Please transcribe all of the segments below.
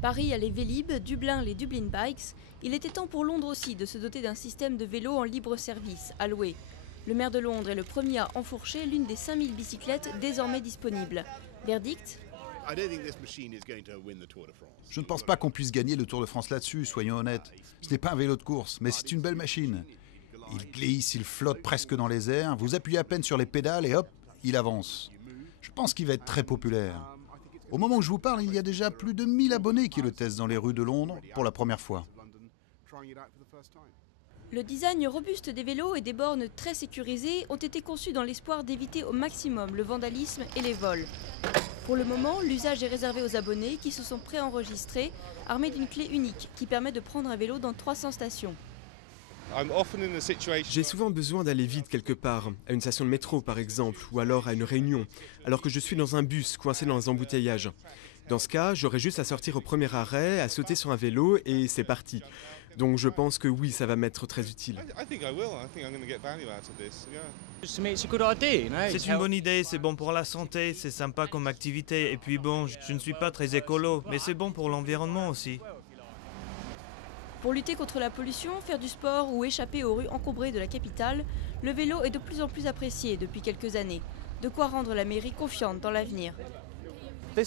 Paris a les Vélib, Dublin les Dublin Bikes. Il était temps pour Londres aussi de se doter d'un système de vélos en libre service, à louer. Le maire de Londres est le premier à enfourcher l'une des 5000 bicyclettes désormais disponibles. Verdict ? Je ne pense pas qu'on puisse gagner le Tour de France là-dessus, soyons honnêtes. Ce n'est pas un vélo de course, mais c'est une belle machine. Il glisse, il flotte presque dans les airs, vous appuyez à peine sur les pédales et hop, il avance. Je pense qu'il va être très populaire. Au moment où je vous parle, il y a déjà plus de 1000 abonnés qui le testent dans les rues de Londres pour la première fois. Le design robuste des vélos et des bornes très sécurisées ont été conçus dans l'espoir d'éviter au maximum le vandalisme et les vols. Pour le moment, l'usage est réservé aux abonnés qui se sont préenregistrés, armés d'une clé unique qui permet de prendre un vélo dans 300 stations. J'ai souvent besoin d'aller vite quelque part, à une station de métro par exemple, ou alors à une réunion, alors que je suis dans un bus coincé dans un embouteillage. Dans ce cas, j'aurai juste à sortir au premier arrêt, à sauter sur un vélo et c'est parti. Donc je pense que oui, ça va m'être très utile. C'est une bonne idée, c'est bon pour la santé, c'est sympa comme activité. Et puis bon, je ne suis pas très écolo, mais c'est bon pour l'environnement aussi. Pour lutter contre la pollution, faire du sport ou échapper aux rues encombrées de la capitale, le vélo est de plus en plus apprécié depuis quelques années. De quoi rendre la mairie confiante dans l'avenir. Ce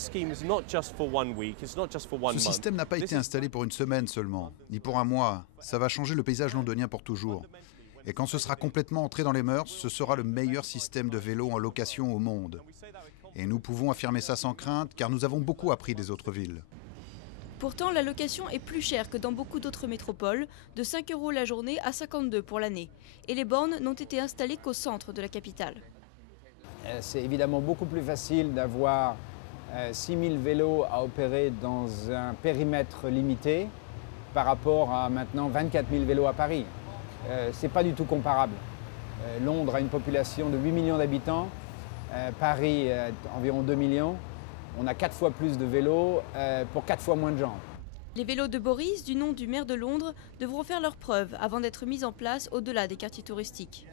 système n'a pas été installé pour une semaine seulement, ni pour un mois. Ça va changer le paysage londonien pour toujours. Et quand ce sera complètement entré dans les mœurs, ce sera le meilleur système de vélo en location au monde. Et nous pouvons affirmer ça sans crainte, car nous avons beaucoup appris des autres villes. Pourtant, la location est plus chère que dans beaucoup d'autres métropoles, de 5 € la journée à 52 pour l'année. Et les bornes n'ont été installées qu'au centre de la capitale. C'est évidemment beaucoup plus facile d'avoir 6000 vélos à opérer dans un périmètre limité par rapport à maintenant 24 000 vélos à Paris. Ce n'est pas du tout comparable. Londres a une population de 8 millions d'habitants, Paris environ 2 millions. On a 4 fois plus de vélos pour 4 fois moins de gens. Les vélos de Boris, du nom du maire de Londres, devront faire leurs preuves avant d'être mis en place au-delà des quartiers touristiques.